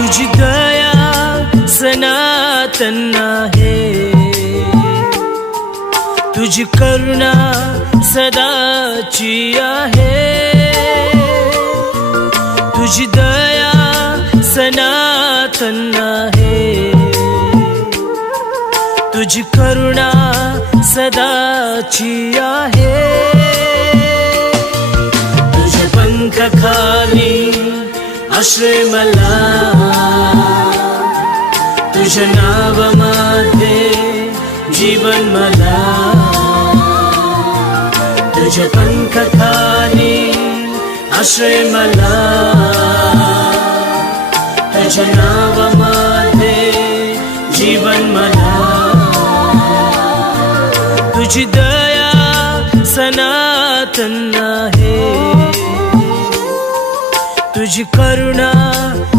तुझी दया सनातन आहे, तुझी करुणा सदाची आहे, तुझी दया सनातन आहे, तुझी करुणा सदाची आहे. तुझ्या पंखाखाली आश्रय मला, तुझ्या नावामध्ये जीवन मला, तुझ्या पंखाखाली आश्रय मला, तुझ्या नावामध्ये जीवन मला. तुझी दया सनातन आहे, तुझी करुणा